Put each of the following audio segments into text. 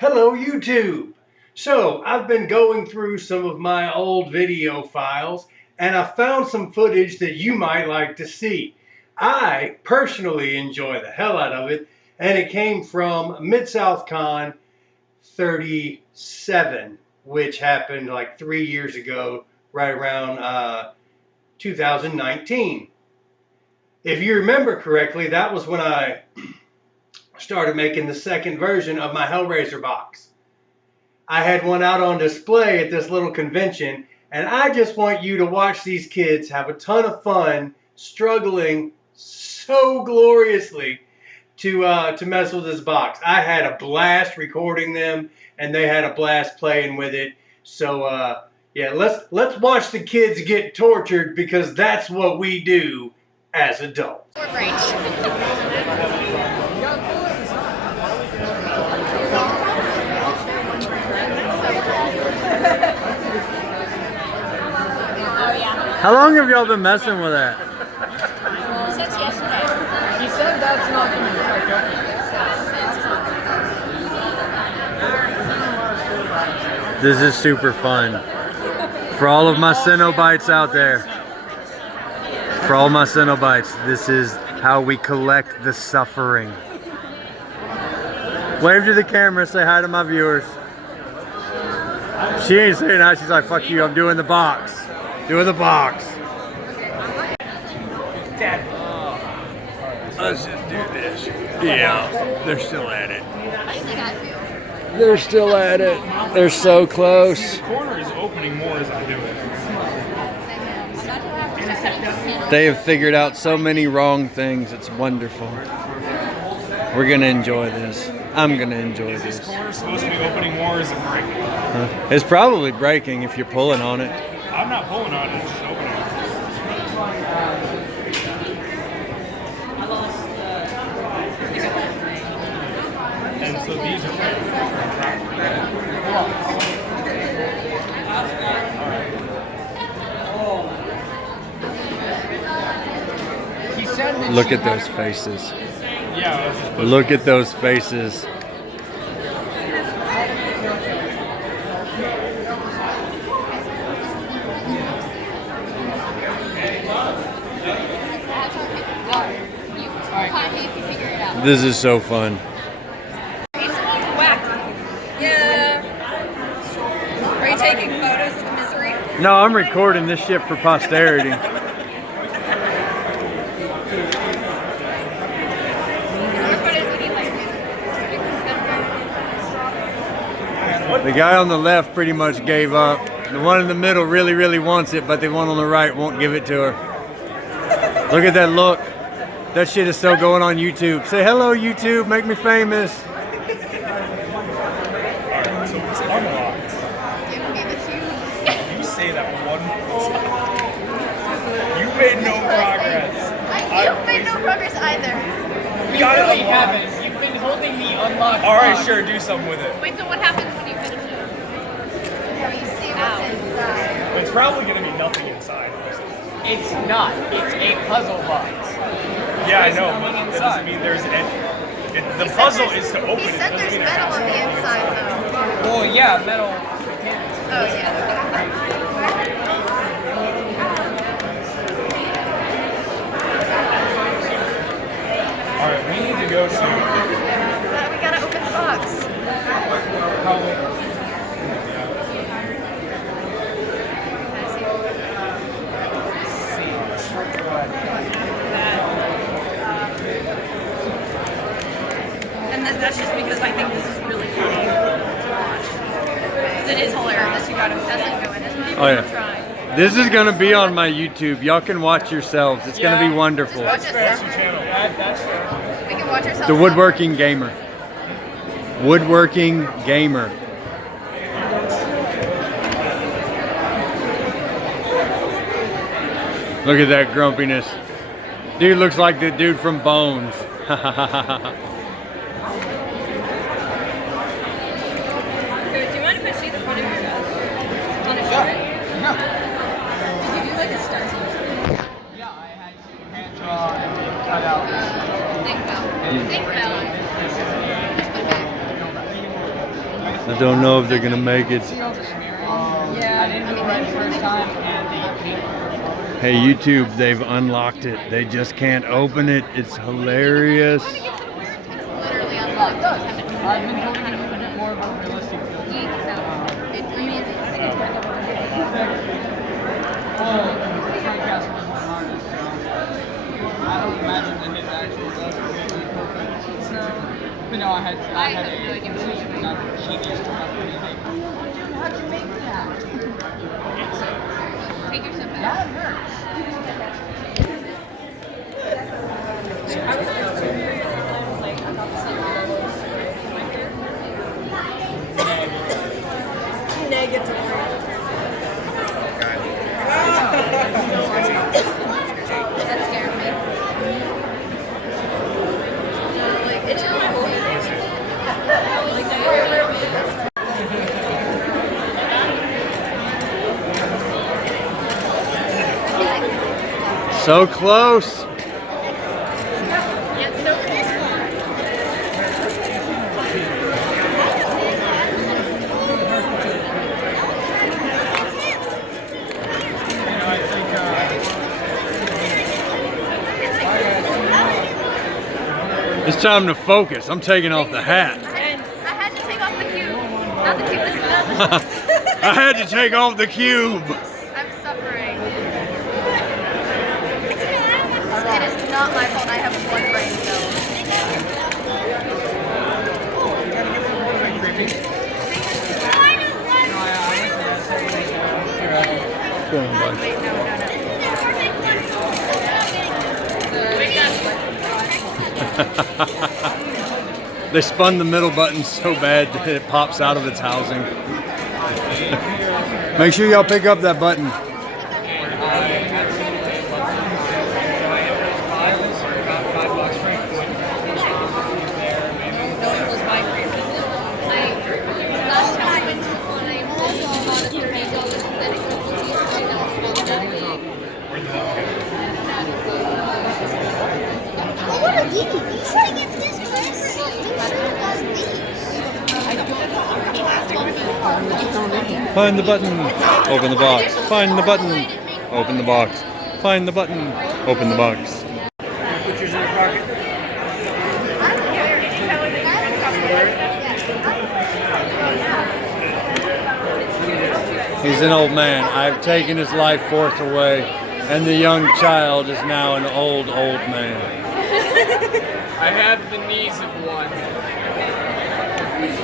Hello YouTube! So I've been going through some of my old video files and I found some footage that you might like to see. I personally enjoy the hell out of it, and it came from Mid-South Con 37, which happened like 3 years ago, right around 2019. If you remember correctly, that was when I started making the second version of my Hellraiser box. I had one out on display at this little convention, and I just want you to watch these kids have a ton of fun struggling so gloriously to mess with this box. I had a blast recording them, and they had a blast playing with it. So yeah, let's watch the kids get tortured, because that's what we do as adults. How long have y'all been messing with that? Since yesterday. He said that's not going to be This is super fun. For all of my Cenobites out there. For all my Cenobites, this is how we collect the suffering. Wave to the camera, say hi to my viewers. She ain't saying hi, she's like, fuck you, I'm doing the box. Doing the box. Dad. Let's just do this. Yeah, they're still at it. How do you think I feel? They're still at it. They're so close. The corner is opening more as I do it. They have figured out so many wrong things. It's wonderful. We're gonna enjoy this. I'm gonna enjoy Is this. this corner supposed to be opening more or is it breaking? It's probably breaking if you're pulling on it. I'm not pulling on it, it's just opening. And so these are Look at those faces. yeah, I was just Look at those faces. This is so fun. Yeah. Are you taking photos of the misery? No, I'm recording this shit for posterity. The guy on the left pretty much gave up. The one in the middle really, really wants it, but the one on the right won't give it to her. Look at that look. That shit is so going on YouTube. Say hello, YouTube. Make me famous. so it's unlocked. You say that one more time. You made no progress. You've made no progress either. We got it really unlocked. haven't. You've been holding the unlocked. Alright, box. sure, do something with it. Wait, so what happens when you finish it? You see what's inside. It's probably going to be nothing inside. It's not. It's a puzzle box. Yeah, I know, nothing but that inside. doesn't mean there's any. The puzzle is to open He it. said Doesn't there's mean it metal has on to. the inside, though. Well, yeah, metal. Oh, yeah. Alright, we need to go to. We gotta open the box. And that's just because I think this is really funny to watch. Because it is hilarious. You gotta go in. There's people Oh, yeah. trying. This is gonna be on my YouTube. Y'all can watch yourselves. It's gonna be wonderful. Watch us That's your separate. channel. That's fair. We can watch ourselves. The Woodworking Gamer. Woodworking Gamer. Look at that grumpiness. Dude looks like the dude from Bones. I don't know if they're gonna make it. I didn't do it right the first time, and the Hey YouTube, they've unlocked it. They just can't open it. It's hilarious. Literally unlocked. I've been told to do a bit more of a realistic feel. Frank Castle was my hardest, so I don't imagine that his actual does really perfect. But no, I had a genius to have to make. How'd you make that? Take yourself out. That hurts. That scared me. Like, it's in my whole So close. Yeah, so peaceful. It's time to focus. I'm taking off the hat. And I had to take off the cube. Not the cube, the I had to take off the cube. I'm suffering. It is not my fault. I have one brain cell. Go on, bud. Wait, no. They spun the middle button so bad that it pops out of its housing. Make sure y'all pick up that button. Last time I went to one, I also bought a $30 synthetic couple teeth and that was Oh, what a geeky. You should get this Find the button. Open the box. Find the button. Open the box. Find the button. Open the box. Put yours in your pocket. He's an old man. I've taken his life force away, and the young child is now an old man. I have the knees of one.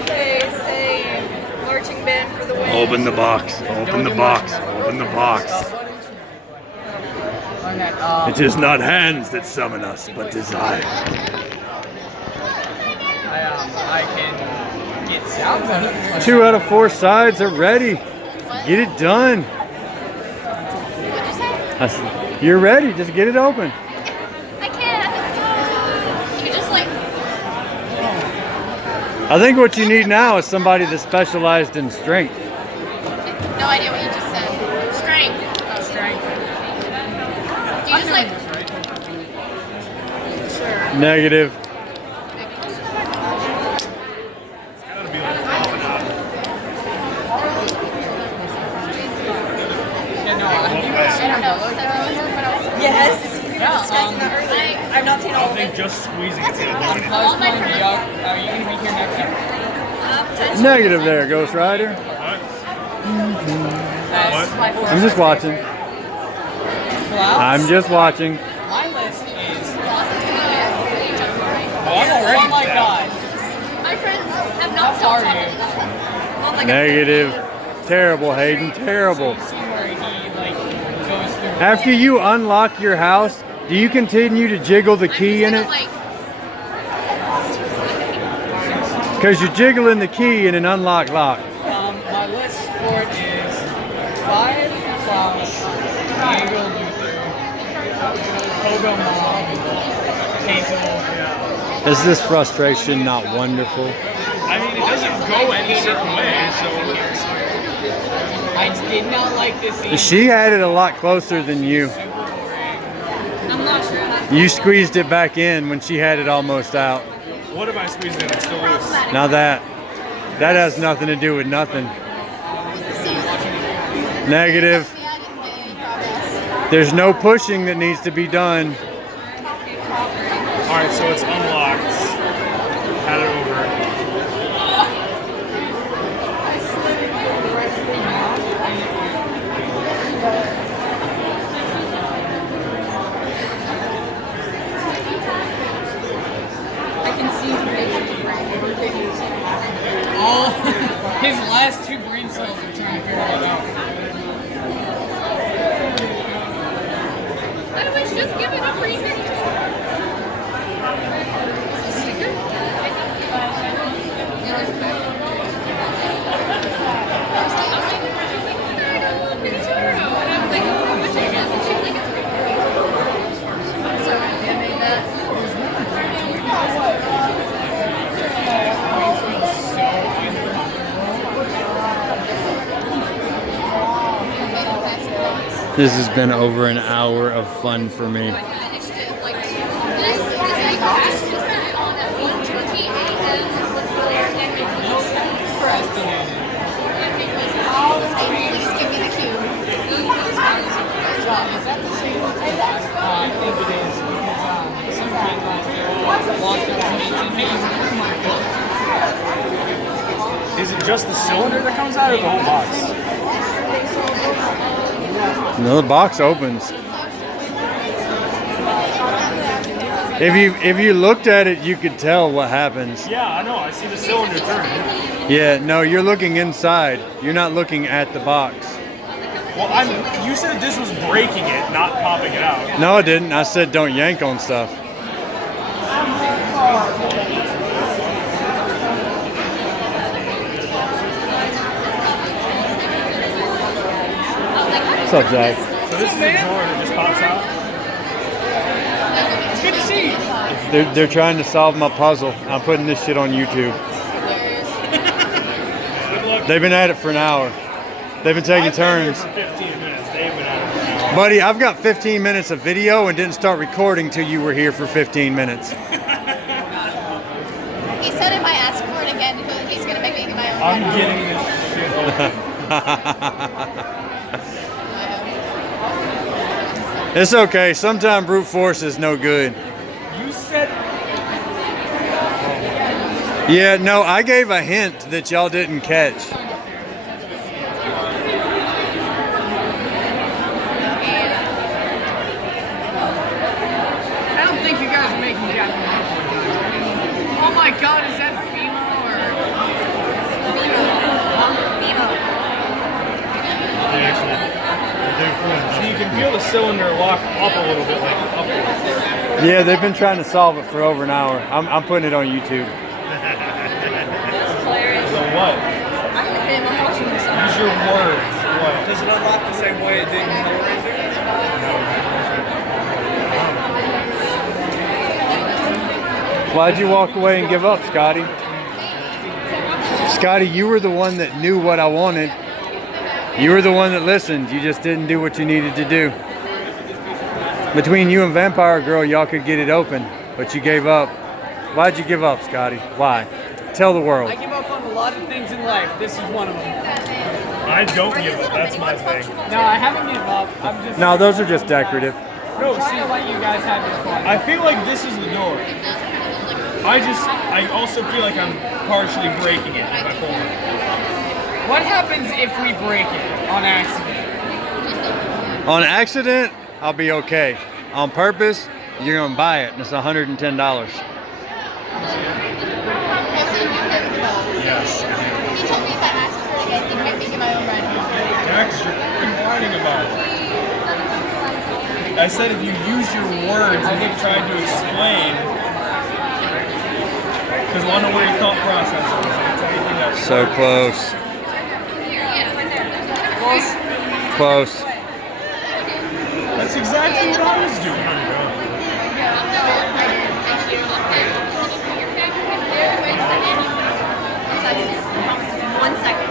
They say marching band for the win. Open the box. Open the box. Open the box. It is not hands that summon us, but desire. I can get sounds out of this. 2 out of 4 sides are ready. Get it done. What'd you say? I said, you're ready. Just get it open. I can't. You just like. I think what you need now is somebody that's specialized in strength. No idea what you just said. Strength. Oh, strength. Do you just like. Sure. Negative. I don't know. Yes. Discussing that earlier. I've not seen all of it. Just squeezing it's gonna do anything. All my friends. Are you going to be here next year? Negative there, Ghost Rider. I'm just watching. I'm just watching. My list is. I'm Oh my god. My friends have How not far stopped are you? talking. Well, like Negative. Terrible, Hayden. Terrible. See where he like goes through. After you unlock your house, do you continue to jiggle the key in it? Like, Because you're jiggling the key in an unlocked lock. My list for it is 5 Klaus, Diego Luther, Kogo Mom, Hazel. Is this frustration not wonderful? I mean, it doesn't go any certain way, so I did not like this either. She had it a lot closer than you. I'm not sure how. You squeezed it back in when she had it almost out. what if I squeezed it? It's still loose. Now that. That has nothing to do with nothing. Negative. There's no pushing that needs to be done. Alright, so it's unlocked. Had it over. I can see all his last 2 brain cells are trying to figure that out. I was just given a free video. This has been over an hour of fun for me. Please give me the cube. John, is that the same one? I think it is because sometimes last year lost it. Is it just the cylinder that comes out or the whole box? No, the box opens. If you looked at it, you could tell what happens. Yeah, I know. I see the cylinder turn. Yeah, no, you're looking inside. You're not looking at the box. Well, you said this was breaking it, not popping it out. No, I didn't. I said don't yank on stuff. What's up, Zach? So this is the drawer and it just pops out? It's good to see. They're trying to solve my puzzle. I'm putting this shit on YouTube. Good luck. They've been at it for an hour. They've been taking I've been here turns. for 15 minutes. They've been at it for an hour. Buddy, I've got 15 minutes of video and didn't start recording till you were here for 15 minutes. He said if I ask for it again, he's going to make me get my own. I'm getting this shit open. It's okay. Sometimes brute force is no good. You said... Yeah, no, I gave a hint that y'all didn't catch. I don't think you guys are making Captain Marvel. Oh my god, is that Beemo or... So you can feel the cylinder lock up a little bit, like upward. Yeah, they've been trying to solve it for over an hour. I'm putting it on YouTube. So what? I'm watching this. Use your words. What? Does it unlock the same way it did in Hellraiser? Why'd you walk away and give up, Scotty? Scotty, you were the one that knew what I wanted. You were the one that listened. You just didn't do what you needed to do. Between you and Vampire Girl, y'all could get it open, but you gave up. Why'd you give up, Scotty? Why? Tell the world. I give up on a lot of things in life. This is one of them. I don't give up. That's my thing. No, I haven't given up. I'm just... No, those are just decorative. No, I'm trying to let you guys have your fun. I feel like this is the door. I also feel like I'm partially breaking it if I pull it. What happens if we break it on accident? On accident, I'll be okay. On purpose, you're gonna buy it, and it's $110. Yes. He told me if I asked for it again, he might make it my own ride home. Yeah, 'cause you're fucking whining about it. I said if you use your words and you tried to explain, because I want to know where your thought process is. It's anything else. So close. Close. That's exactly what I was doing. One second.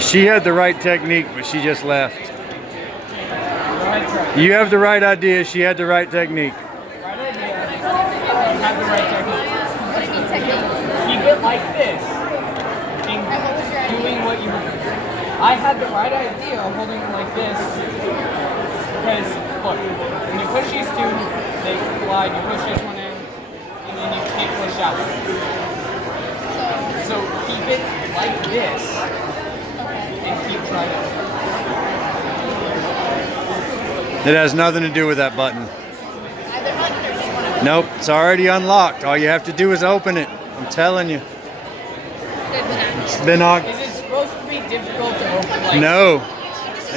She had the right technique, but she just left. You have the right idea. She had the right technique. Right have the right technique. What do you mean technique? Keep it like this. And And what was your idea? doing what you I had the right idea of holding it like this. Because, look, when you push these two, they glide, you push this one in, and then you can't push out. So keep it like this, and keep trying to. It has nothing to do with that button. Either button or just one of them? Nope, it's already unlocked. All you have to do is open it. I'm telling you. It's been on. Is it supposed to be difficult to open like No,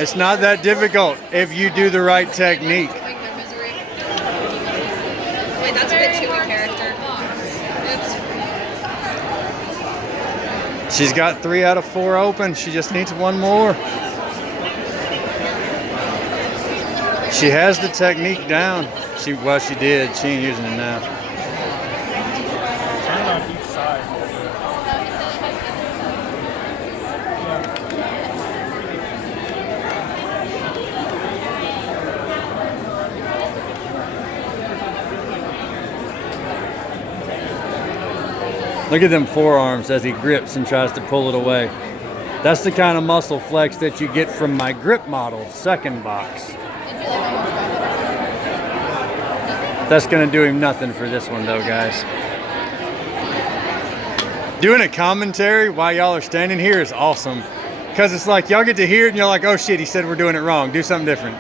it's not that difficult if you do the right technique. Wait, that's a bit too in character. Oops. She's got 3 out of 4 open. She just needs one more. She has the technique down. She did. She ain't using it now. Turn it on each side. Look at them forearms as he grips and tries to pull it away. That's the kind of muscle flex that you get from my grip model, second box. That's gonna do him nothing for this one though, guys. Doing a commentary while y'all are standing here is awesome. Cause it's like y'all get to hear it and you're like, oh shit, he said we're doing it wrong. Do something different.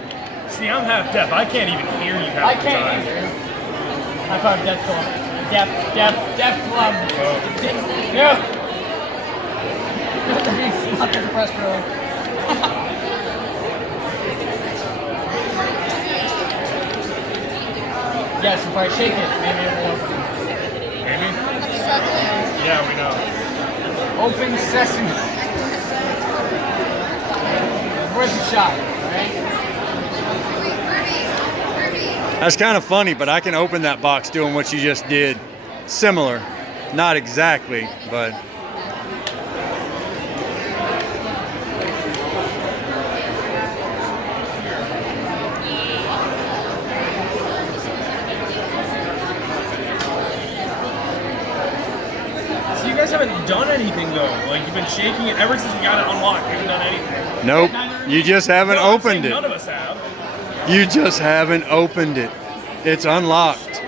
See, I'm half deaf. I can't even hear you half I the can't time. either. I found Death Club. Death Club. Yeah. Not the press row. Yes, if I shake it, maybe it will open. Maybe? I'm struggling. Yeah, we know. Open sesame. Worth a shot, right? That's kind of funny, but I can open that box doing what you just did. Similar. Not exactly, but. So you guys haven't done anything though. Like you've been shaking it ever since we got it unlocked. You haven't done anything. Nope. You just haven't No, I'm opened saying it. none of us have. You just haven't opened it. It's unlocked. He said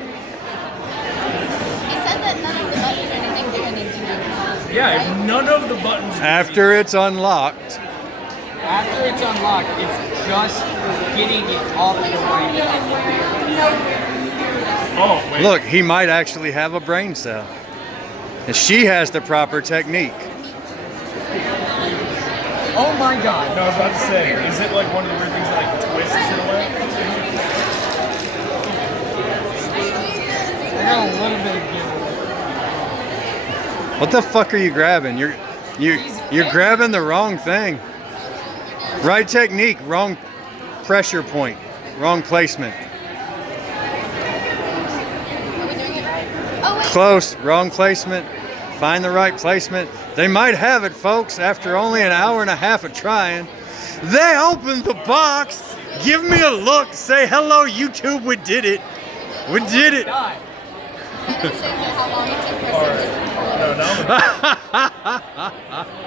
that none of the buttons or anything do anything. Yeah, if none of the buttons. After it's unlocked, After it's unlocked, it's just getting it off the way. Oh wait. look, he might actually have a brain cell. And she has the proper technique. Oh my god. No, I was about to say, is it like one of the weird things that like twists in a way? I got a little bit of give. What the fuck are you grabbing? You're grabbing the wrong thing. Right technique, wrong pressure point, wrong placement. Are we doing it right? Oh, wait. Close, wrong placement. Find the right placement. They might have it, folks, after only an hour and a half of trying. They opened the box. Give me a look. Say hello, YouTube. We did it. We did it. God. Can you show me how long it took for us to just pull it? No, no.